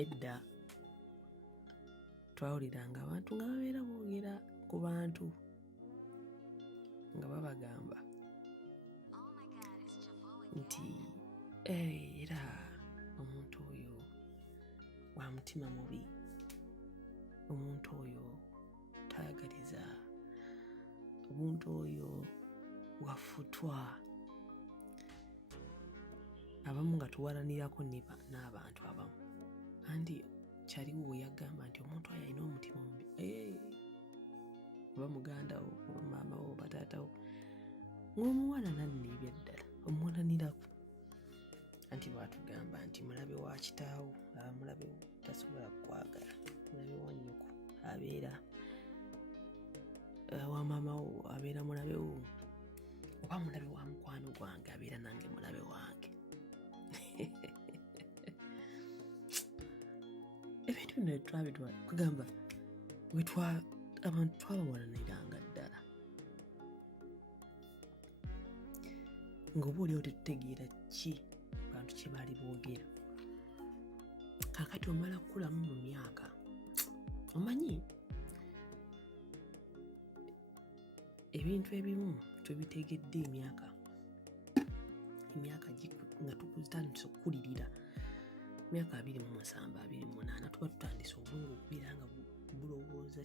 edda twawuliranga abantu nga babeera boogera ku bantu nga babagamba nti era omuntu oyo wa mutima mubi, omuntu oyo tayagaliza, omuntu oyo wafutwa. Abamu nga tuwalanirako n'abantu abamu, anti kyaliwo we yagamba nti omuntu oyo alina omutima mubi, oba mugandawo oba maamawo oba taatawo, ng'omuwala nanniibya ddala omuwalanirako. Anti bwatugamba nti mulabe wa kitaawo aba mulabe wo tasobola kwagala, mulabe wa nnyoko abeera wa maamawo abeera mulabe wo, oba mulabe wa mukwano gwange abeera nange mulabe wange. Ebintu bino kugamba abantu twabawalaniranga ddala ng'oba oliwo tetutegeera ki abantu kye baali boogera. Kaakati omala kukulamu mu myaka, omanyi ebintu ebimu tubitegedde emyaka nga tutandise okukulirira emyaka 27-28 tuba tutandise obwongo okubeera nga bulowooza,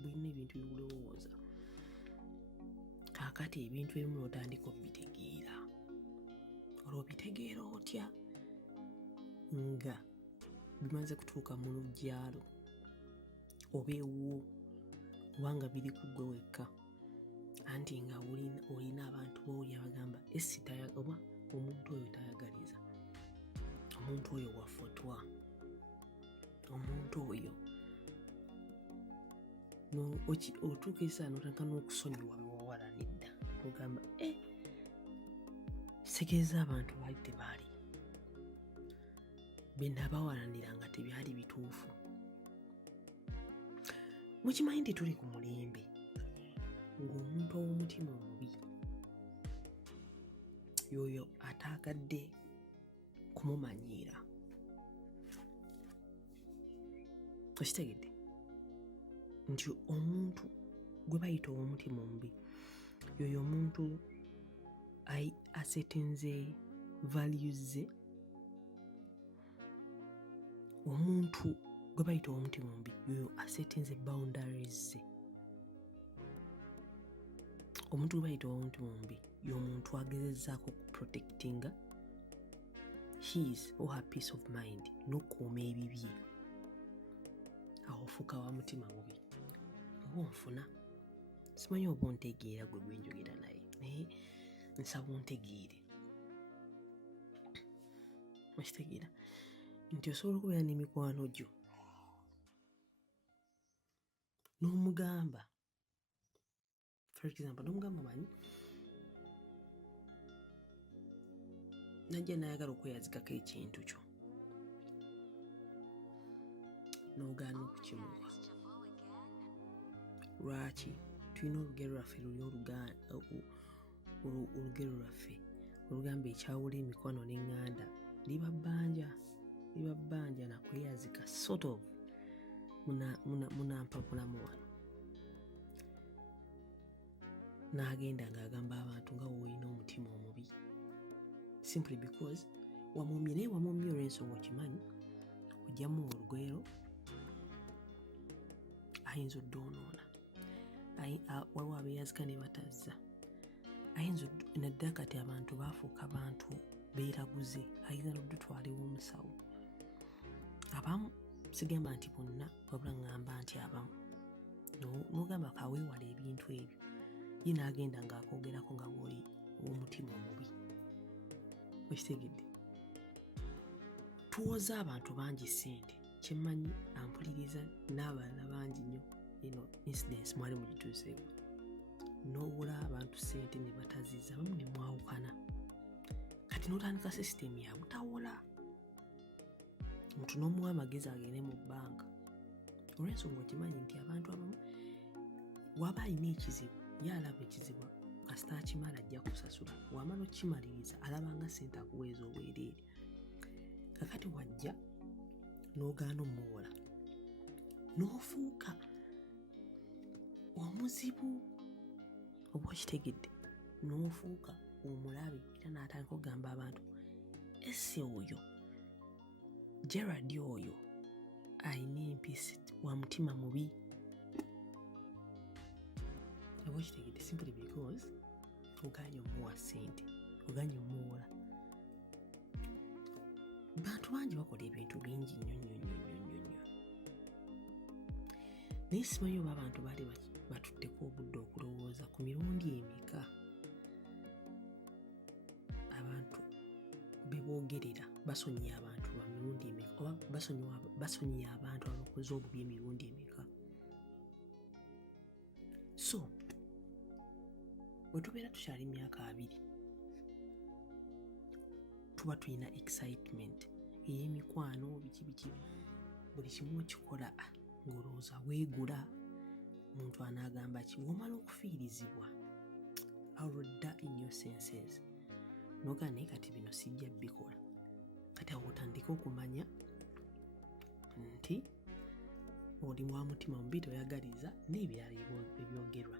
bulina ebintu bibulowooza. Kaakati ebintu ebimu n'otandika obitegeera, olw'obitegeera otya nga bimaze kutuuka mu lugyalo oba ewuwo, obanga biri ku ggwe wekka, anti nga olina abantu booli abagamba oba omuntu oyo tayagaliza, omuntu oyo wafutwa, omuntu oyo otuuka esaano otandika n'okusonyiwa bewawalanidda, ogamba segeeza abantu baali tebaali, benabawalanira nga tebyali bituufu. Mukimanyi nti tuli ku mulembe ng'omuntu ow'omutima omubi yoyo ataagadde kumumanyiira. Okitegedde nti omuntu gwe bayita ow'omutima omubi yoyo omuntu asetinze values ze, omuntu gwe bayita ow'omutima omubi yoyo asetinze boundaries ze. Omuntu gwe bayita ow'omutima omubi y'omuntu agezezzaako kuprotectinga his or her peace of mind n'okukuuma ebibye. Awo ofuuka wa mutima mubi. Oba onfuna simanyi oba ontegeera gwe gwenjogera naye, naye nsaba ontegeere. Okitegeera nti osobola okubeera n'emikwano gyo n'omugamba, for example n'omugamba manyi najja nayagala okweyazikako ekintu kyo n'ogaana okukimuwa. Lwaki? Tulina olugero lwaffe luli olugero lwaffe olugamba ekyawula emikono n'eŋŋanda liba bbanja nakweyazika sort of munampapulamu wano. N'agenda ng'agamba abantu nga woolina omutima omubi simply because wamumye, naye wamumye olw'ensonga okimanyi ojjamu olugwero ayinza oddoonoona, waliwo abeeyazika ne batazza, ayinza naddala kati abantu baafuuka bantu beeraguze, ayinza n'oddutwala ew'omusawo. Abamu sigamba nti bonna wabula ŋŋamba nti abamu n'ogamba kaweewala ebintu ebyo ye n'agenda ng'akoogerako nga bw'oli ow'omutima omubi. Okitegedde tuwoza abantu bangi ssente, kyemmanyi ampuliriza n'abalala bangi nnyo eno incidents mwali mugituuseeko, n'owola abantu ssente ne bataziza abamu ne mwawukana, kati n'otandika sisitemu ya butawola. Omuntu n'omuwa amagezi agende mu bbanka olw'ensonga okimanyi nti abantu abamu waba alina ekizibu ye alaba ekizibu kasita akimala ajja kusasula, wamala okukimaliriza alaba nga ssente akuweeza obwereere. Kakati wajja n'ogaana omuwola n'ofuuka omuzibu oba okitegedde n'ofuuka omulabe era n'atandika okugamba abantu esse oyo Gerard oyo alina empisi wa mutima mubi oba okitegedde simply because oganye omuwa ssente oganye omuwola. Bantu bangi bakola ebintu bingi nnyo naye simanyi oba abantu baali batutteko obudde okulowooza ku mirundi emeka abantu beboogerera basonyiye abantu ba mirundi emeka oba basonyiye abantu abakoze obubi emirundi emeka. So bwe tubeera tukyali myaka 2 tuba tulina excitement ey'emikwano biki buli kimu okikola ng'olowooza weegula. Omuntu anaagamba ki womala okufiirizibwa awrodda in your senses nogaa naye kati bino sijja bikola kati awo otandika okumanya nti oli wa mutima mubi toyagaliza n'ebirala ebyogerwa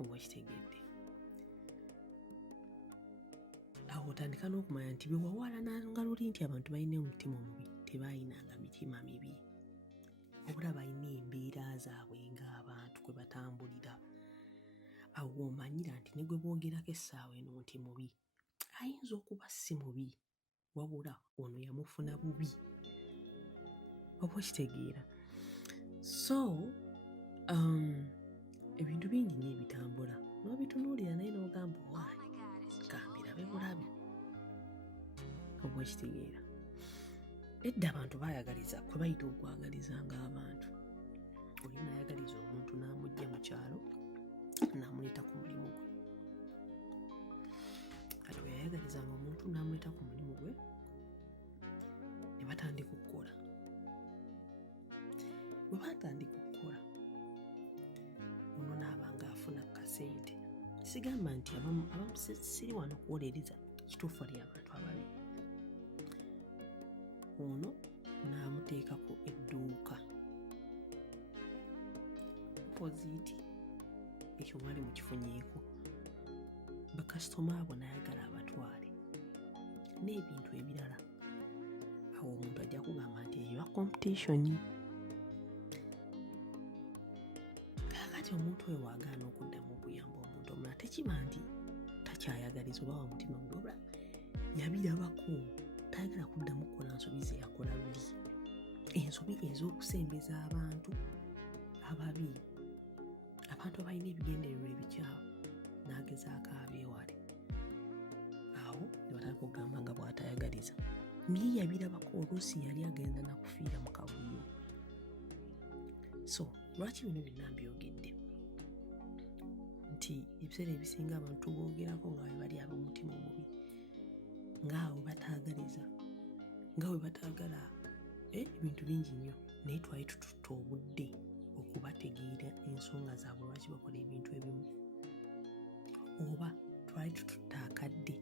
oba okitegedde. Awo otandika n'okumanya nti bewawalana nga luli nti abantu balina omutima omubi tebaayinanga mitima mibi obula balina embeera zaabwe ng'abantu kwe batambulira. Awo omanyira nti ne gwe boogerako essaawa eno nti mubi ayinza okuba si mubi wabula ono yamufuna bubi oba okitegeera. So ebintu bingi nnyo ebitambula n'obitunuulira naye n'ogamba waayi gambirabe bulabi oba okitegeera. Edda abantu baayagaliza kwe bayita okwagaliza ng'abantu. Oli naayagaliza omuntu n'amugja mu kyalo n'amuleeta ku mulimu gwe. Kati we yayagalizanga omuntu n'amuleeta ku mulimu gwe ne batandika okukola. Bwe batandika okukola ono n'abanga afuna kasente. Sigamba nti abamu siri wano kuwolereza kituufu ali abantu ababi. Ono n'amuteekako edduuka opoziti ekyo mwali mukifunyeeko bakasitoma abo n'ayagala abatwale n'ebintu ebirala. Awo omuntu ajja kugamba nti eyo competition. Kakati omuntu oyo waagaana okuddamu okuyamba omuntu omulala tekiba nti takyayagaliza oba wa mutima mubi obula yabirabako tayagala kuddamu kukola nsobi ze yakola luli, ensobi ez'okusembeza abantu ababi, abantu abalina ebigendererwa ebikyamu n'agezaako abeewale. Awo ne batandika okugamba nga bw'atayagaliza naye yabirabako oluusi yali agenda nakufiira mu kavuyo. So lwaki bino byonna mbyogedde nti ebiseera ebisinga abantu boogerako nga bwe bali ab'omutima omubi ngaawe bataagaliza nga bwe bataagala ebintu bingi nnyo naye twali tututta obudde okubategeera ensonga zaabwe lwaki bakola ebintu ebimu, oba twali tututta akadde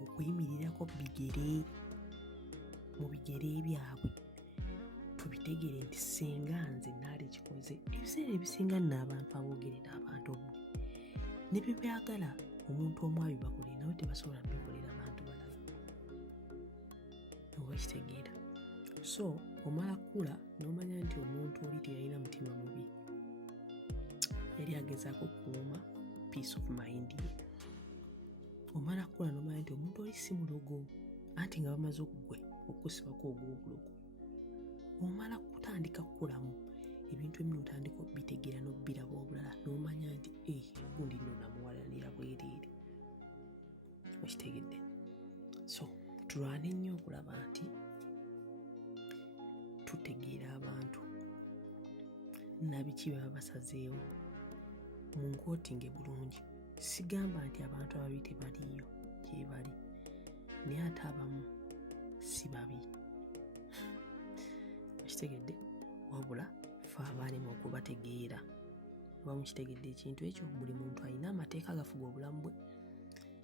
okuyimirirako mu bigere byabwe tubitegere nti singa nze naali kikoze. Ebiseera ebisinga nno abantu aboogerera abantu obubi ne bye byagala omuntu omu abibakolera nawe tebasobola bikolera abantu balala oba kitegeera. So omala kula n'omanya nti omuntu oli teyalina mutima mubi, yali agezaako okukuuma peace of mind ye. Omala kula n'omanya nti omuntu oli si mulogo anti nga bamaze okusibako ogw'obulogo. Omala kutandika kukulamu ebintu ebimu otandika okubitegeera n'obbiraba obulala n'omanya nti gundi nno namuwalanira bwereere okitegedde. So tulwane nnyo okulaba nti tutegeera abantu nabiki baba basazeewo mu nkootinge bulungi. Sigamba nti abantu ababi tebaliyo, gye bali, naye ate abamu si babi okitegedde, wabula fe abaalema okubategeera. Oba mukitegedde ekintu ekyo, buli muntu alina amateeka agafuga obulamu bwe,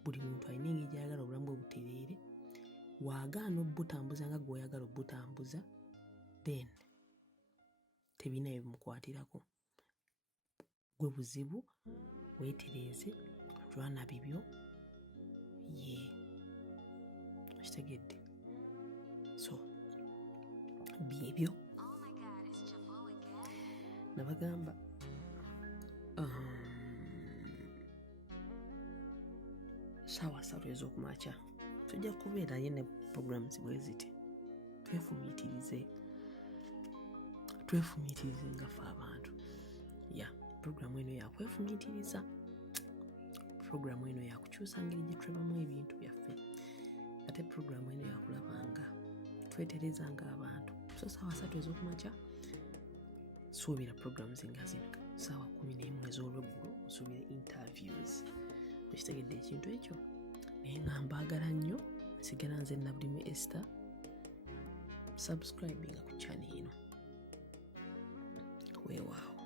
buli muntu alina engeri gy'ayagala obulamu bwe butereere, waagaana obbutambuza nga gw'oyagala obbutambuza, then tebina ebimukwatirako. Gwe buzibu weetereeze, lwana bibyo ye kitegedde. So byebyo nabagamba saawa 3 ez'okumakya tujja kubeerayo ne programs bwe ziti. Twefumiitirize nga ffe abantu. Programu eno yakwefumiitiriza, programu eno yakukyusa ngeri gye tulebamu ebintu byaffe, ate programu eno yakulaba nga twetereza nga abantu. So saawa 3 ez'okumakya suubira programs nga zino, saawa 11 ez'olweggulo osuubira interviews. Okitegedde ekintu ekyo? Naye nga mbaagala nnyo, nsigala nze Nabulime Esther. Subscribinga ku channel eno. Weewaawo.